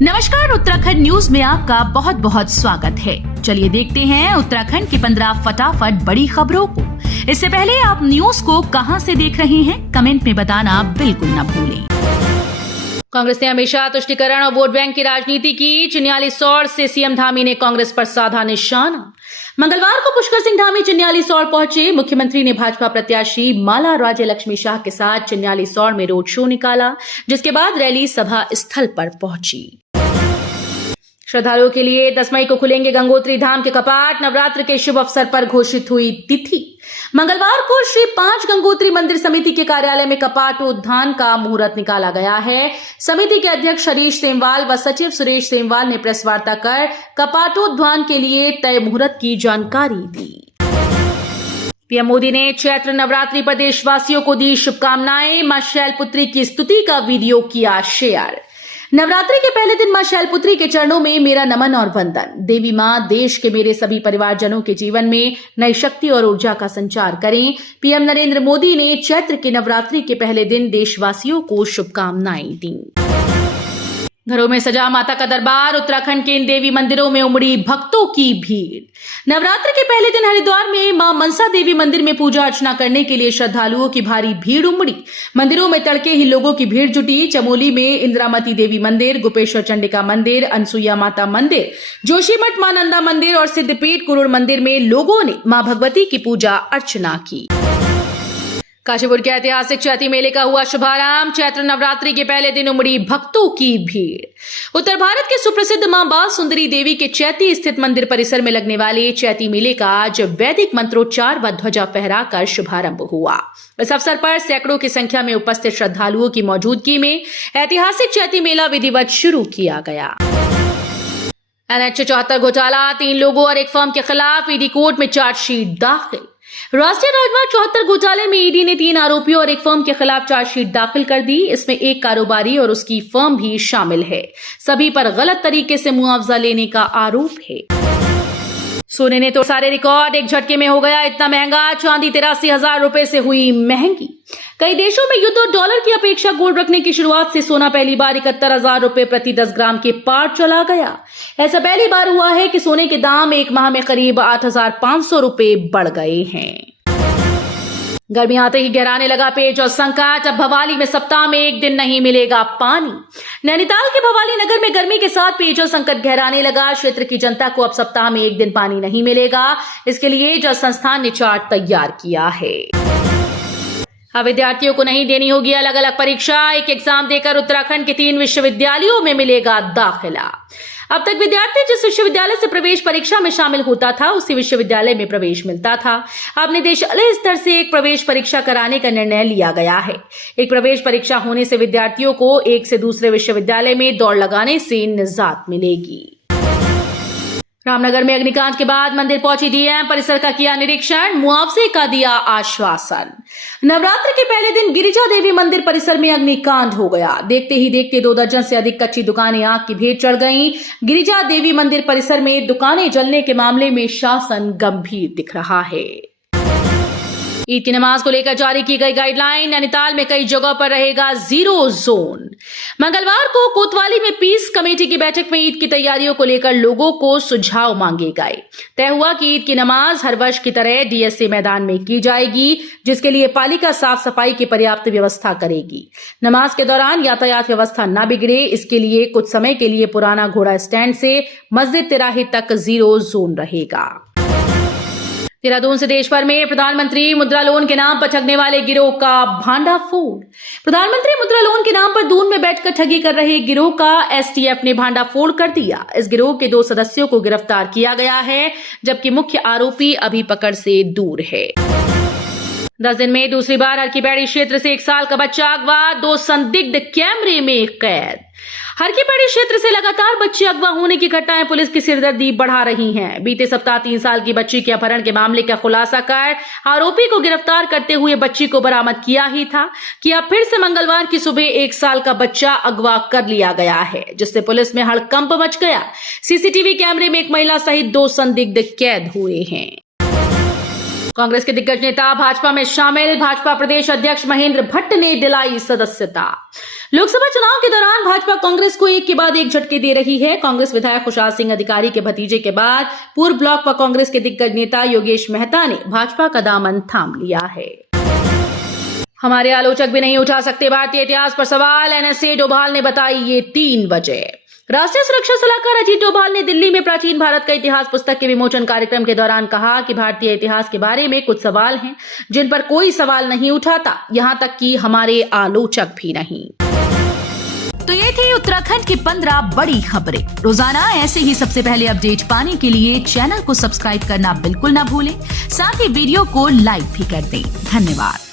नमस्कार, उत्तराखंड न्यूज में आपका बहुत बहुत स्वागत है। चलिए देखते हैं उत्तराखंड की 15 फटाफट बड़ी खबरों को। इससे पहले आप न्यूज को कहां से देख रहे हैं, कमेंट में बताना बिल्कुल न भूलें। कांग्रेस ने हमेशा तुष्टीकरण और वोट बैंक की राजनीति की। चिन्यालीसौड़ से सीएम धामी ने कांग्रेस पर साधा निशाना। मंगलवार को पुष्कर सिंह धामी चिन्यालीसौड़ पहुंचे। मुख्यमंत्री ने भाजपा प्रत्याशी माला राज्य लक्ष्मी शाह के साथ चिन्यालीसौड़ में रोड शो निकाला, जिसके बाद रैली सभा स्थल पर पहुंची। श्रद्धालुओं के लिए 10 मई को खुलेंगे गंगोत्री धाम के कपाट। नवरात्र के शुभ अवसर पर घोषित हुई तिथि। मंगलवार को श्री 5 गंगोत्री मंदिर समिति के कार्यालय में कपाटोद्धान का मुहूर्त निकाला गया है। समिति के अध्यक्ष हरीश सेमवाल व सचिव सुरेश सेमवाल ने प्रेस वार्ता कर कपाटोद्धान के लिए तय मुहूर्त की जानकारी दी। पीएम मोदी ने चैत्र नवरात्रि पर देशवासियों को दी शुभकामनाएं। मां शैलपुत्री की स्तुति का वीडियो किया शेयर। नवरात्रि के पहले दिन मां शैलपुत्री के चरणों में मेरा नमन और वंदन। देवी मां देश के मेरे सभी परिवारजनों के जीवन में नई शक्ति और ऊर्जा का संचार करें। पीएम नरेंद्र मोदी ने चैत्र के नवरात्रि के पहले दिन देशवासियों को शुभकामनाएं दी। घरों में सजा माता का दरबार। उत्तराखंड के इन देवी मंदिरों में उमड़ी भक्तों की भीड़। नवरात्र के पहले दिन हरिद्वार में मां मनसा देवी मंदिर में पूजा अर्चना करने के लिए श्रद्धालुओं की भारी भीड़ उमड़ी। मंदिरों में तड़के ही लोगों की भीड़ जुटी। चमोली में इंद्रामती देवी मंदिर, गोपेश्वर चंडिका मंदिर, अनसुईया माता मंदिर, जोशीमठ मां नंदा मंदिर और सिद्धपीठ कुरुड़ मंदिर में लोगों ने मां भगवती की पूजा अर्चना की। काशीपुर के ऐतिहासिक चैती मेले का हुआ शुभारंभ। चैत्र नवरात्रि के पहले दिन उमड़ी भक्तों की भीड़। उत्तर भारत के सुप्रसिद्ध मां बाल सुंदरी देवी के चैती स्थित मंदिर परिसर में लगने वाले चैती मेले का आज वैदिक मंत्रोच्चार व ध्वजा फहराकर शुभारंभ हुआ। इस अवसर पर सैकड़ों की संख्या में उपस्थित श्रद्धालुओं की मौजूदगी में ऐतिहासिक चैती मेला विधिवत शुरू किया गया। NH 74 घोटाला, 3 लोगों और एक फर्म के खिलाफ ईडी कोर्ट में चार्जशीट दाखिल। राष्ट्रीय राजमार्ग 74 घोटाले में ईडी ने 3 आरोपियों और एक फर्म के खिलाफ चार्जशीट दाखिल कर दी। इसमें एक कारोबारी और उसकी फर्म भी शामिल है। सभी पर गलत तरीके से मुआवजा लेने का आरोप है। सोने ने तो सारे रिकॉर्ड एक झटके में हो गया इतना महंगा। चांदी 83,000 रुपए से हुई महंगी। कई देशों में युद्ध और डॉलर की अपेक्षा गोल्ड रखने की शुरुआत से सोना पहली बार 71,000 रुपए प्रति 10 ग्राम के पार चला गया। ऐसा पहली बार हुआ है कि सोने के दाम एक माह में करीब 8,500 रुपए बढ़ गए हैं। गर्मी आते ही गहराने लगा पेयजल संकट। अब भवाली में सप्ताह में एक दिन नहीं मिलेगा पानी। नैनीताल के भवाली नगर में गर्मी के साथ पेयजल संकट गहराने लगा। क्षेत्र की जनता को अब सप्ताह में एक दिन पानी नहीं मिलेगा। इसके लिए जल संस्थान ने चार्ट तैयार किया है। अब विद्यार्थियों को नहीं देनी होगी अलग अलग परीक्षा। एक एग्जाम देकर उत्तराखंड के 3 विश्वविद्यालयों में मिलेगा दाखिला। अब तक विद्यार्थी जिस विश्वविद्यालय से प्रवेश परीक्षा में शामिल होता था, उसी विश्वविद्यालय में प्रवेश मिलता था। अब निदेशालय स्तर से एक प्रवेश परीक्षा कराने का निर्णय लिया गया है। एक प्रवेश परीक्षा होने से विद्यार्थियों को एक से दूसरे विश्वविद्यालय में दौड़ लगाने से निजात मिलेगी। रामनगर में अग्निकांड के बाद मंदिर पहुंची डीएम, परिसर का किया निरीक्षण, मुआवजे का दिया आश्वासन। नवरात्र के पहले दिन गिरिजा देवी मंदिर परिसर में अग्निकांड हो गया। देखते ही देखते 2 दर्जन से अधिक कच्ची दुकानें आग की भेंट चढ़ गईं। गिरिजा देवी मंदिर परिसर में दुकानें जलने के मामले में शासन गंभीर दिख रहा है। ईद की नमाज को लेकर जारी की गई गाइडलाइन। नैनीताल में कई जगहों पर रहेगा जीरो जोन। मंगलवार को कोतवाली में पीस कमेटी की बैठक में ईद की तैयारियों को लेकर लोगों को सुझाव मांगे गए। तय हुआ कि ईद की नमाज हर वर्ष की तरह डीएसए मैदान में की जाएगी, जिसके लिए पालिका साफ सफाई की पर्याप्त व्यवस्था करेगी। नमाज के दौरान यातायात व्यवस्था न बिगड़े, इसके लिए कुछ समय के लिए पुराना घोड़ा स्टैंड से मस्जिद तिराहे तक जीरो जोन रहेगा। देहरादून से देश भर में प्रधानमंत्री मुद्रा लोन के नाम पर ठगने वाले गिरोह का भांडाफोड़। प्रधानमंत्री मुद्रा लोन के नाम पर दून में बैठकर ठगी कर रहे गिरोह का एसटीएफ ने भांडाफोड़ कर दिया। इस गिरोह के 2 सदस्यों को गिरफ्तार किया गया है, जबकि मुख्य आरोपी अभी पकड़ से दूर है। 10 दिन में दूसरी बार हरकीपैड़ी क्षेत्र से 1 साल का बच्चा अगवा। 2 संदिग्ध कैमरे में कैद। हरकीपैड़ी क्षेत्र से लगातार बच्चे अगवा होने की घटनाएं पुलिस की सिरदर्दी बढ़ा रही हैं। बीते सप्ताह 3 साल की बच्ची के अपहरण के मामले का खुलासा कर आरोपी को गिरफ्तार करते हुए बच्ची को बरामद किया ही था कि अब फिर से मंगलवार की सुबह 1 साल का बच्चा अगवा कर लिया गया है, जिससे पुलिस में हड़कंप मच गया। सीसीटीवी कैमरे में एक महिला सहित 2 संदिग्ध कैद हुए हैं। कांग्रेस के दिग्गज नेता भाजपा में शामिल। भाजपा प्रदेश अध्यक्ष महेंद्र भट्ट ने दिलाई सदस्यता। लोकसभा चुनाव के दौरान भाजपा कांग्रेस को एक के बाद एक झटके दे रही है। कांग्रेस विधायक खुशहाल सिंह अधिकारी के भतीजे के बाद पूर्व ब्लॉक व कांग्रेस के दिग्गज नेता योगेश मेहता ने भाजपा का दामन थाम लिया है। हमारे आलोचक भी नहीं उठा सकते भारतीय इतिहास पर सवाल। एनएसए डोभाल ने बताई ये 3 वजह। राष्ट्रीय सुरक्षा सलाहकार अजीत डोभाल ने दिल्ली में प्राचीन भारत का इतिहास पुस्तक के विमोचन कार्यक्रम के दौरान कहा कि भारतीय इतिहास के बारे में कुछ सवाल हैं जिन पर कोई सवाल नहीं उठाता, यहां तक कि हमारे आलोचक भी नहीं। तो ये थी उत्तराखंड की 15 बड़ी खबरें। रोजाना ऐसे ही सबसे पहले अपडेट पाने के लिए चैनल को सब्सक्राइब करना बिल्कुल ना भूलें। साथ ही वीडियो को लाइक भी कर दें। धन्यवाद।